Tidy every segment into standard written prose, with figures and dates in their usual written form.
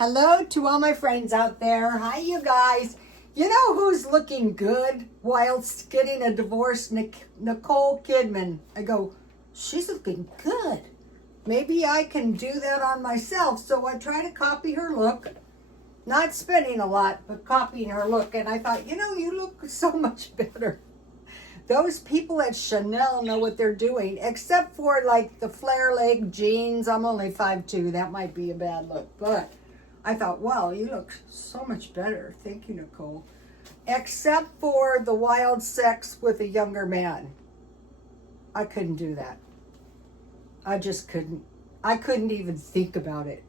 Hello to all my friends out there. Hi, you guys. You know who's looking good whilst getting a divorce? Nicole Kidman. I go, she's looking good. Maybe I can do that on myself. So I try to copy her look. Not spending a lot, but copying her look. And I thought, you look so much better. Those people at Chanel know what they're doing, except for like the flare leg jeans. I'm only 5'2". That might be a bad look, but I thought, wow, you look so much better. Thank you, Nicole. Except for the wild sex with a younger man. I couldn't do that. I just couldn't. I couldn't even think about it.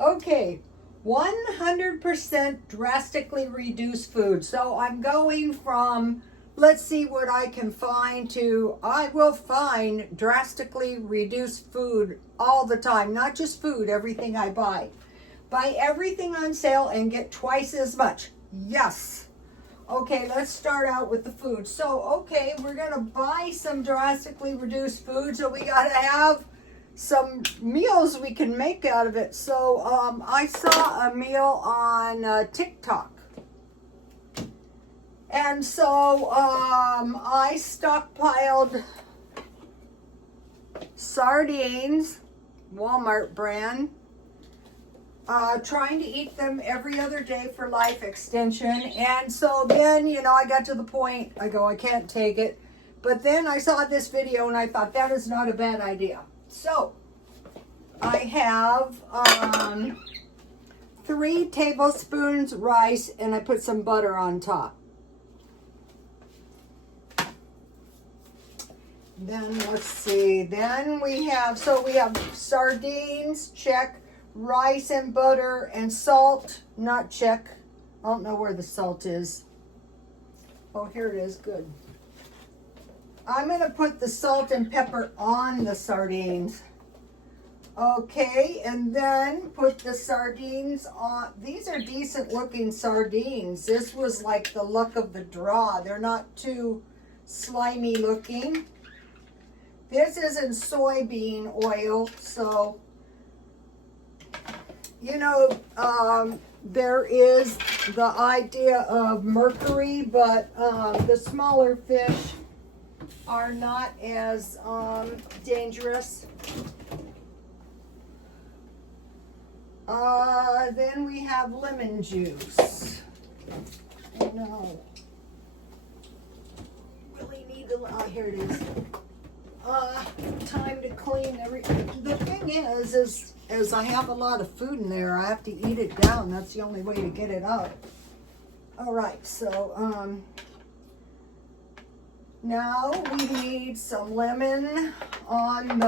Okay, 100% drastically reduced food. So I'm going from, let's see what I can find, to I will find drastically reduced food all the time. Not just food, everything I buy. Buy everything on sale and get twice as much. Yes. Okay, let's start out with the food. So, okay, we're going to buy some drastically reduced food. So we got to have some meals we can make out of it. So I saw a meal on TikTok. And so I stockpiled sardines, Walmart brand, trying to eat them every other day for life extension. And so then, I got to the point, I go, I can't take it. But then I saw this video and I thought, that is not a bad idea. So I have 3 tablespoons rice and I put some butter on top. Then let's see, then we have sardines, check, rice and butter, and salt, not check. I don't know where the salt is. Oh, here it is, good. I'm going to put the salt and pepper on the sardines. Okay, and then put the sardines on. These are decent looking sardines. This was like the luck of the draw. They're not too slimy looking. This isn't soybean oil, so, there is the idea of mercury, but the smaller fish are not as dangerous. Then we have lemon juice. Oh no. Really need to, here it is. Time to clean the thing is I have a lot of food in there. I have to eat it down. That's the only way to get it out. All right, so now we need some lemon on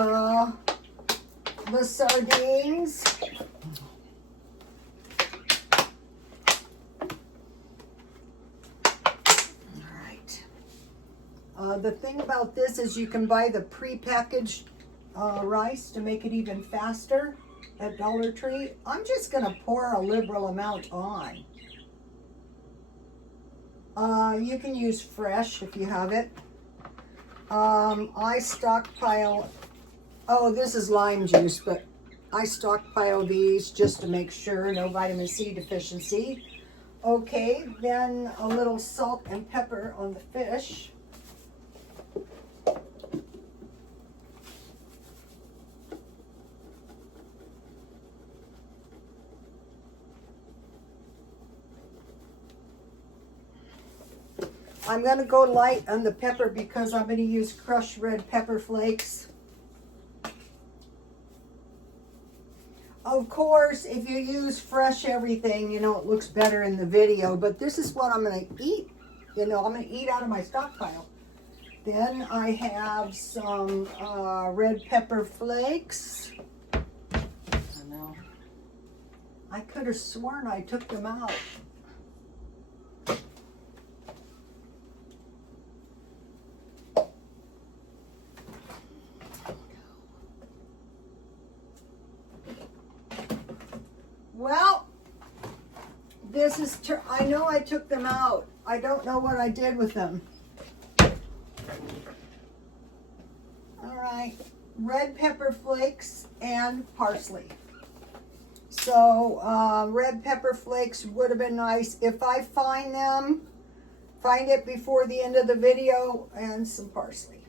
the sardines. The thing about this is you can buy the prepackaged rice to make it even faster at Dollar Tree. I'm just going to pour a liberal amount on. You can use fresh if you have it. I stockpile, this is lime juice, but I stockpile these just to make sure no vitamin C deficiency. Okay, then a little salt and pepper on the fish. I'm going to go light on the pepper because I'm going to use crushed red pepper flakes. Of course, if you use fresh everything, it looks better in the video. But this is what I'm going to eat. I'm going to eat out of my stockpile. Then I have some red pepper flakes. I know. I could have sworn I took them out. Well, this is, I know I took them out. I don't know what I did with them. All right, red pepper flakes and parsley. So red pepper flakes would have been nice. If I find it before the end of the video, and some parsley,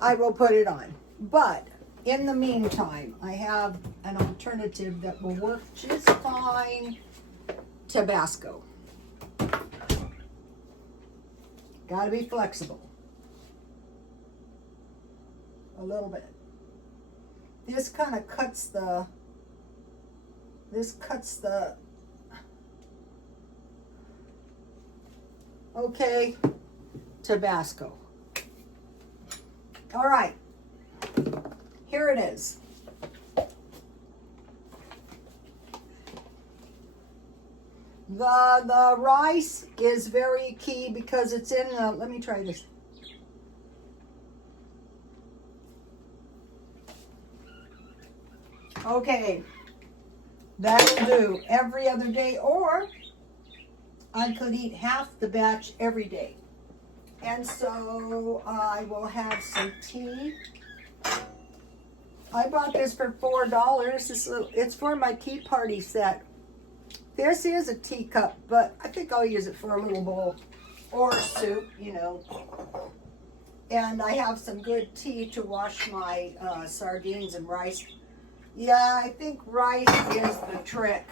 I will put it on. But in the meantime, I have an alternative that will work just fine. Tabasco. Gotta be flexible. A little bit. This kind of cuts the, okay, Tabasco. All right, here it is. The rice is very key because it's in the, let me try this. Okay, that'll do every other day, or I could eat half the batch every day. And so I will have some tea. I bought this for $4. It's for my tea party set. This is a teacup, but I think I'll use it for a little bowl or soup, you know. And I have some good tea to wash my sardines and rice. Yeah, I think rice is the trick.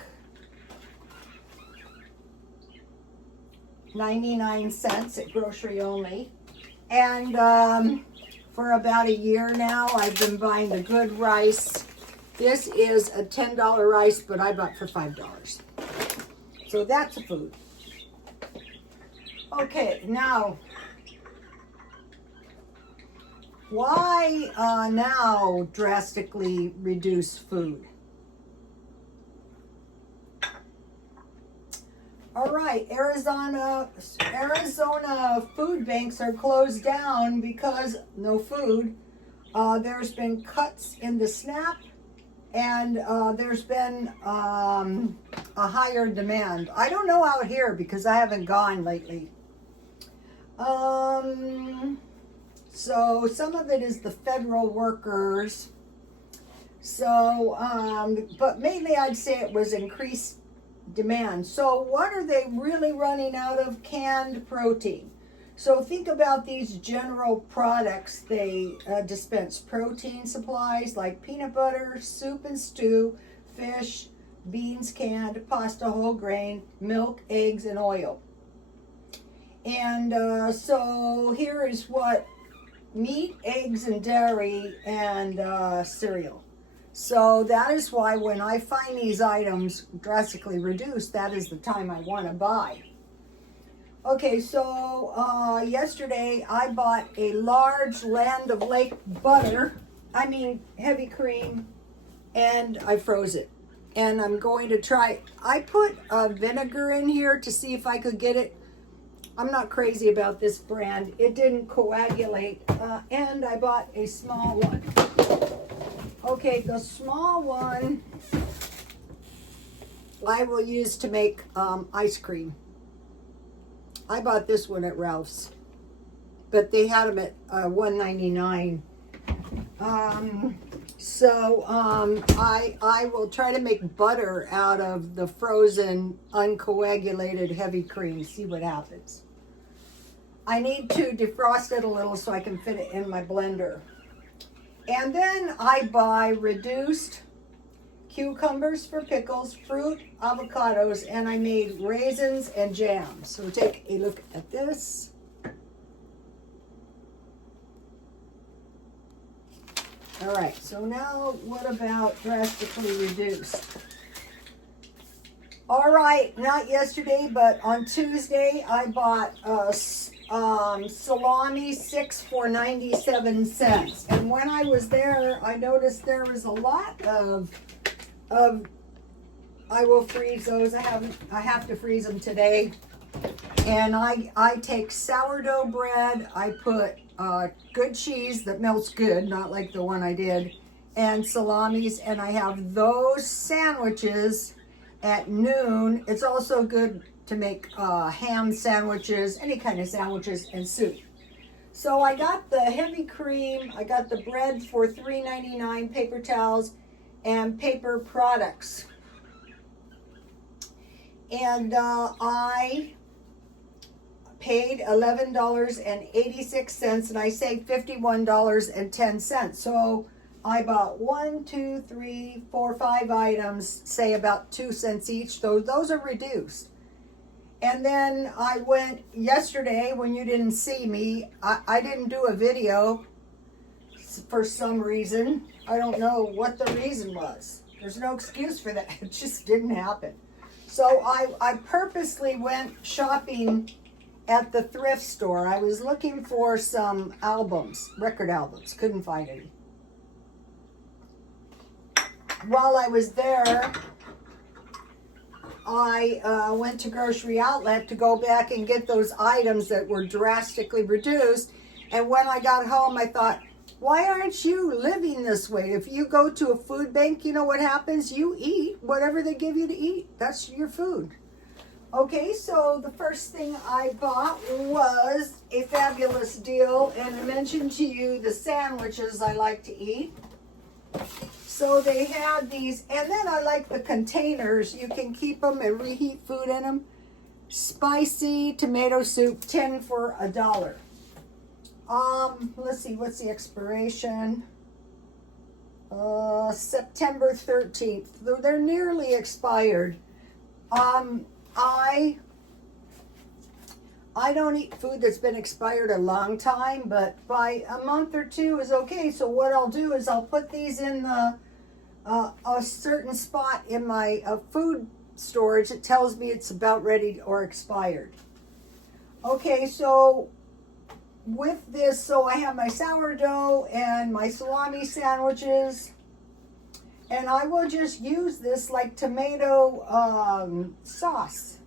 99 cents at Grocery Only. And for about a year now, I've been buying the good rice. This is a $10 rice, but I bought for $5. So that's a food. Okay, now, why now drastically reduce food? All right, Arizona food banks are closed down because no food. There's been cuts in the SNAP, and there's been a higher demand. I don't know out here because I haven't gone lately. So some of it is the federal workers. So, but mainly I'd say it was increased demand. So what are they really running out of? Canned protein. So think about these general products they dispense. Protein supplies like peanut butter, soup and stew, fish, beans canned, pasta whole grain, milk, eggs, and oil. And so here is what: meat, eggs, and dairy, and cereal. So that is why when I find these items drastically reduced, that is the time I want to buy. Okay, so yesterday I bought a large Land of Lake butter, heavy cream, and I froze it. And I'm going to try, I put vinegar in here to see if I could get it. I'm not crazy about this brand. It didn't coagulate, and I bought a small one. Okay, the small one I will use to make ice cream. I bought this one at Ralph's, but they had them at $1.99. I will try to make butter out of the frozen, uncoagulated heavy cream. See what happens. I need to defrost it a little so I can fit it in my blender. And then I buy reduced cucumbers for pickles, fruit, avocados, and I made raisins and jam. So take a look at this. All right, so now what about drastically reduced? All right, not yesterday, but on Tuesday, I bought salami, 6 for 97 cents. And when I was there, I noticed there was a lot of I will freeze those. I have to freeze them today. And I take sourdough bread. I put good cheese that melts good, not like the one I did, and salamis, and I have those sandwiches at noon. It's also good to make ham sandwiches, any kind of sandwiches, and soup. So I got the heavy cream, I got the bread for $3.99, paper towels, and paper products. And I paid $11.86 and I saved $51.10. So I bought 1, 2, 3, 4, 5 items, say about 2 cents each. Those are reduced. And then I went yesterday when you didn't see me. I didn't do a video for some reason. I don't know what the reason was. There's no excuse for that. It just didn't happen. So I purposely went shopping at the thrift store. I was looking for some albums, record albums. Couldn't find any. While I was there, I went to Grocery Outlet to go back and get those items that were drastically reduced. And when I got home, I thought, why aren't you living this way? If you go to a food bank, you know what happens? You eat whatever they give you to eat. That's your food. Okay, so the first thing I bought was a fabulous deal. And I mentioned to you the sandwiches I like to eat. So they had these, and then I like the containers. You can keep them and reheat food in them. Spicy tomato soup, 10 for $1. Let's see, what's the expiration? September 13th. They're nearly expired. I don't eat food that's been expired a long time, but by a month or two is okay. So what I'll do is I'll put these in a certain spot in my food storage. It tells me it's about ready or expired. Okay, so with this, so I have my sourdough and my salami sandwiches, and I will just use this like tomato sauce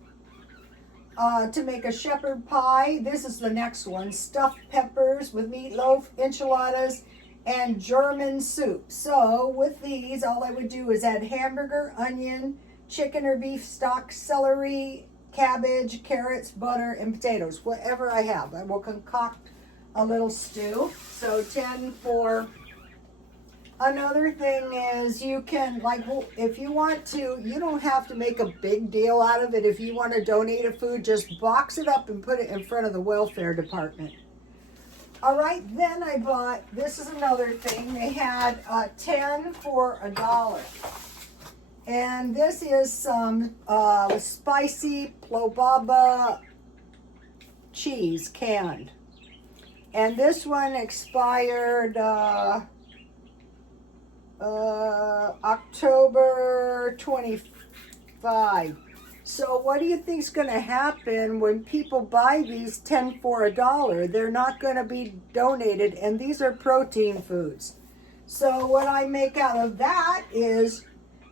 to make a shepherd pie. This is the next one, stuffed peppers with meatloaf, enchiladas, and German soup. So with these, all I would do is add hamburger, onion, chicken or beef stock, celery, cabbage, carrots, butter, and potatoes, whatever I have. I will concoct a little stew. So 10 for. Another thing is you can, like, if you want to, you don't have to make a big deal out of it. If you want to donate a food, just box it up and put it in front of the welfare department. All right, then I bought, this is another thing, they had 10 for $1. And this is some spicy Plobaba cheese, canned. And this one expired October 25. So what do you think is going to happen when people buy these 10 for $1? They're not going to be donated, and these are protein foods. So what I make out of that is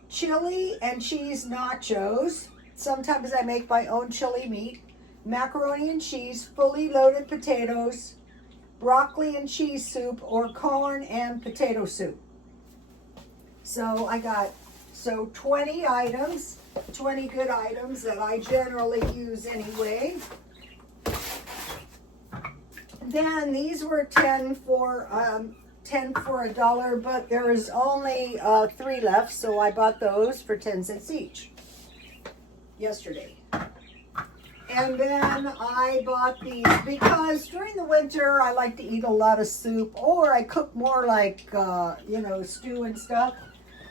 chili and cheese nachos. Sometimes I make my own chili meat, macaroni and cheese, fully loaded potatoes, broccoli and cheese soup, or corn and potato soup. So I got 20 items, 20 good items that I generally use anyway. Then these were 10 for $1, but there is only 3 left, so I bought those for 10 cents each yesterday. And then I bought these because during the winter I like to eat a lot of soup, or I cook more like stew and stuff.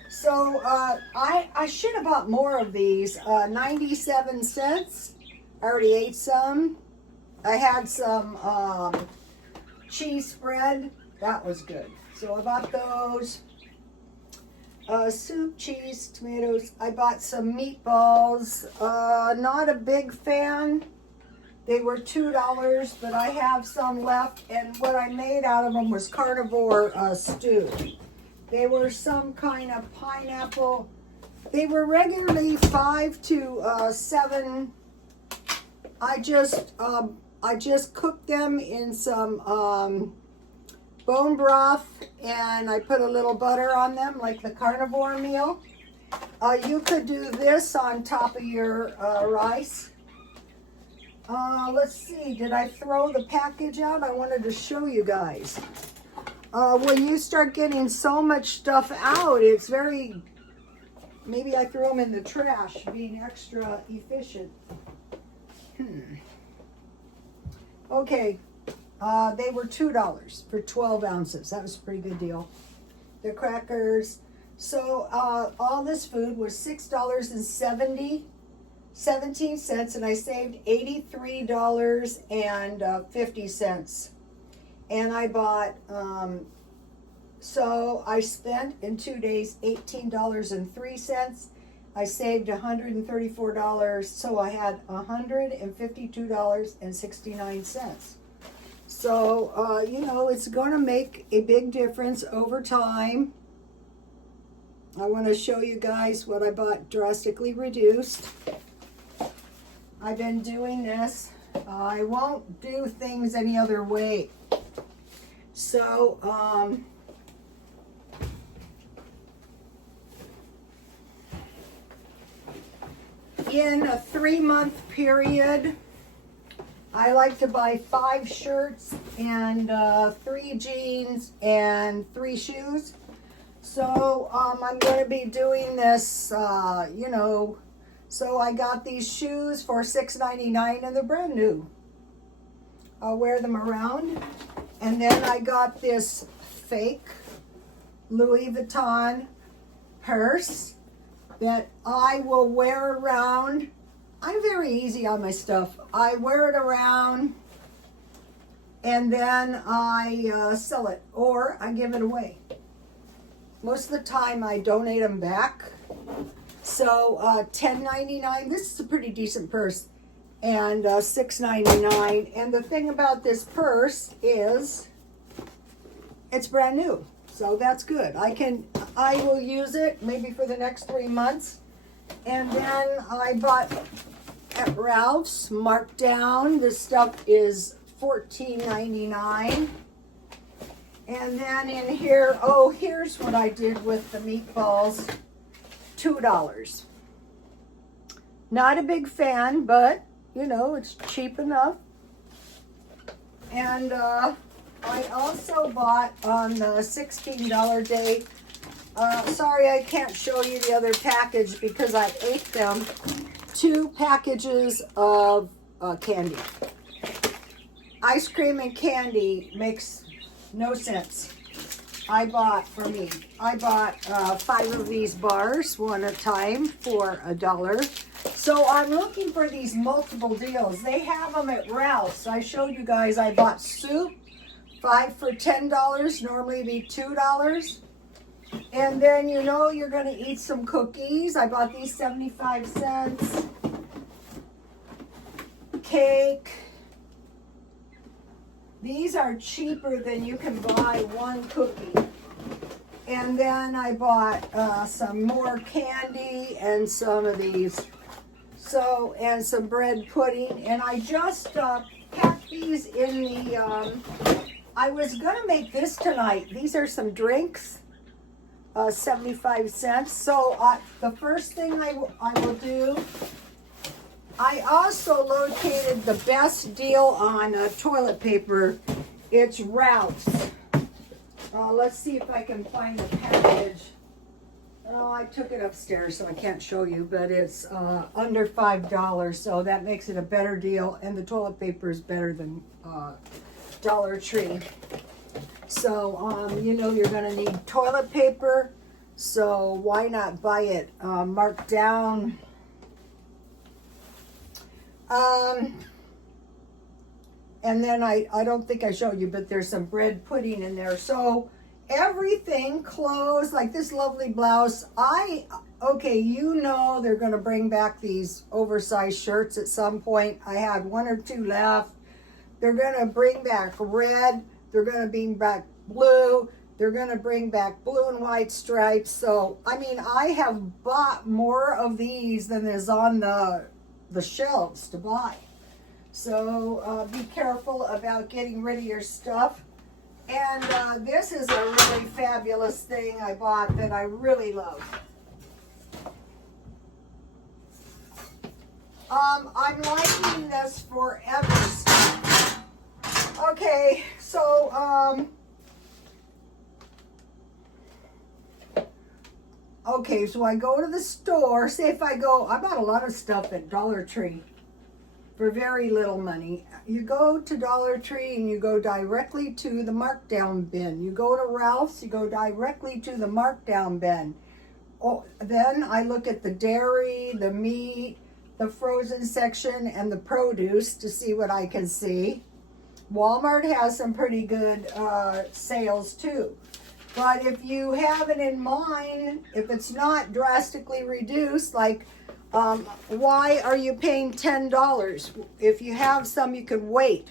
So I should have bought more of these. 97 cents. I already ate some. I had some cheese spread. That was good. So I bought those. Soup, cheese, tomatoes. I bought some meatballs. Not a big fan. They were $2, but I have some left. And what I made out of them was carnivore stew. They were some kind of pineapple. They were regularly 5 to 7. I just cooked them in some bone broth, and I put a little butter on them like the carnivore meal. You could do this on top of your rice. Let's see, did I throw the package out? I wanted to show you guys. when you start getting so much stuff out, it's very, maybe I threw them in the trash, being extra efficient. Okay, they were $2 for 12 ounces. That was a pretty good deal. The crackers. So all this food was $6.17, and I saved $83.50. And I bought, so I spent in 2 days $18.03. I saved $134, so I had $152.69. So, you know, it's going to make a big difference over time. I want to show you guys what I bought drastically reduced. I've been doing this. I won't do things any other way. So, in a 3-month period, I like to buy 5 shirts and 3 jeans and 3 shoes. So I'm going to be doing this, you know, so I got these shoes for $6.99 and they're brand new. I'll wear them around. And then I got this fake Louis Vuitton purse that I will wear around. I'm very easy on my stuff. I wear it around and then I sell it or I give it away. Most of the time I donate them back. So $10.99, this is a pretty decent purse, and $6.99. And the thing about this purse is it's brand new. So that's good. I will use it maybe for the next 3 months. And then I bought at Ralph's, marked down. This stuff is $14.99. And then in here, oh, here's what I did with the meatballs. $2. Not a big fan, but, you know, it's cheap enough. And I also bought on the $16 day. Sorry, I can't show you the other package because I ate them. 2 packages of candy. Ice cream and candy makes no sense. I bought 5 of these bars, one at a time, for $1. So I'm looking for these multiple deals. They have them at Ralph's. I showed you guys I bought soup, 5 for $10, normally it'd be $2. And then you know you're going to eat some cookies. I bought these 75 cents. Cake. These are cheaper than you can buy one cookie. And then I bought some more candy and some of these. So, and some bread pudding. And I just packed these in the, I was going to make this tonight. These are some drinks, 75 cents. So the first thing I will do, I also located the best deal on toilet paper. It's Ralph's. Let's see if I can find the package. Oh, I took it upstairs, so I can't show you, but it's under $5, so that makes it a better deal, and the toilet paper is better than Dollar Tree. So, you know you're going to need toilet paper, so why not buy it marked down? And then I don't think I showed you, but there's some bread pudding in there. So everything clothes, like this lovely blouse. Okay, you know they're going to bring back these oversized shirts at some point. I had 1 or 2 left. They're going to bring back red. They're going to bring back blue. They're going to bring back blue and white stripes. So, I mean, I have bought more of these than is on the shelves to buy. So be careful about getting rid of your stuff. And this is a really fabulous thing I bought that I really love. I'm liking this forever stuff. Okay, so Okay, so I go to the store. Say if I bought a lot of stuff at Dollar Tree for very little money. You go to Dollar Tree and you go directly to the markdown bin. You go to Ralph's, you go directly to the markdown bin. Oh, then I look at the dairy, the meat, the frozen section, and the produce to see what I can see. Walmart has some pretty good sales too. But if you have it in mind, if it's not drastically reduced, like why are you paying $10? If you have some, you can wait.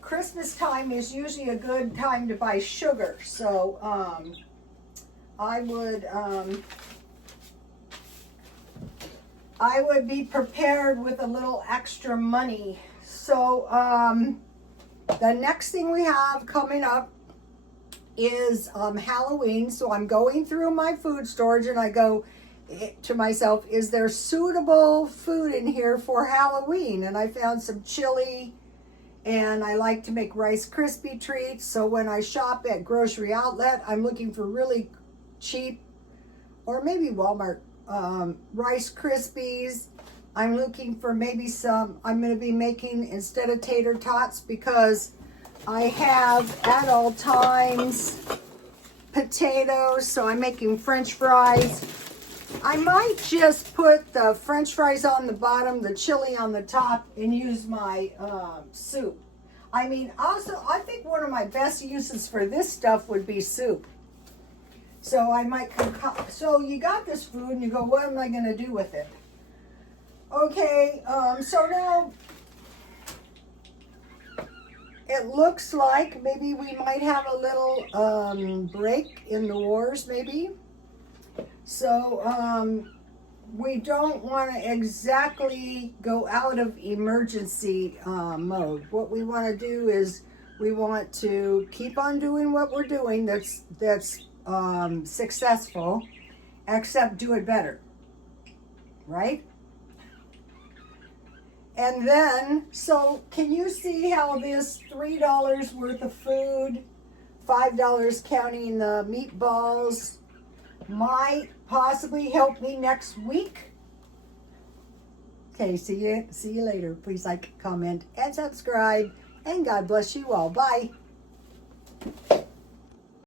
Christmas time is usually a good time to buy sugar. So I would be prepared with a little extra money. So the next thing we have coming up is Halloween. So I'm going through my food storage and I go to myself, is there suitable food in here for Halloween? And I found some chili, and I like to make Rice Krispie treats. So when I shop at Grocery Outlet, I'm looking for really cheap, or maybe Walmart, Rice Krispies. I'm looking for maybe some, I'm going to be making instead of tater tots, because I have at all times potatoes, so I'm making French fries. I might just put the French fries on the bottom, the chili on the top, and use my soup. I mean, also, I think one of my best uses for this stuff would be soup. So I might so you got this food and you go, what am I going to do with it? Okay, so now it looks like maybe we might have a little break in the wars, maybe. So we don't want to exactly go out of emergency mode. What we want to do is we want to keep on doing what we're doing that's successful, except do it better, right? And then, so can you see how this $3 worth of food, $5 counting the meatballs, might possibly help me next week? Okay, see you later. Please like, comment, and subscribe. And God bless you all. Bye.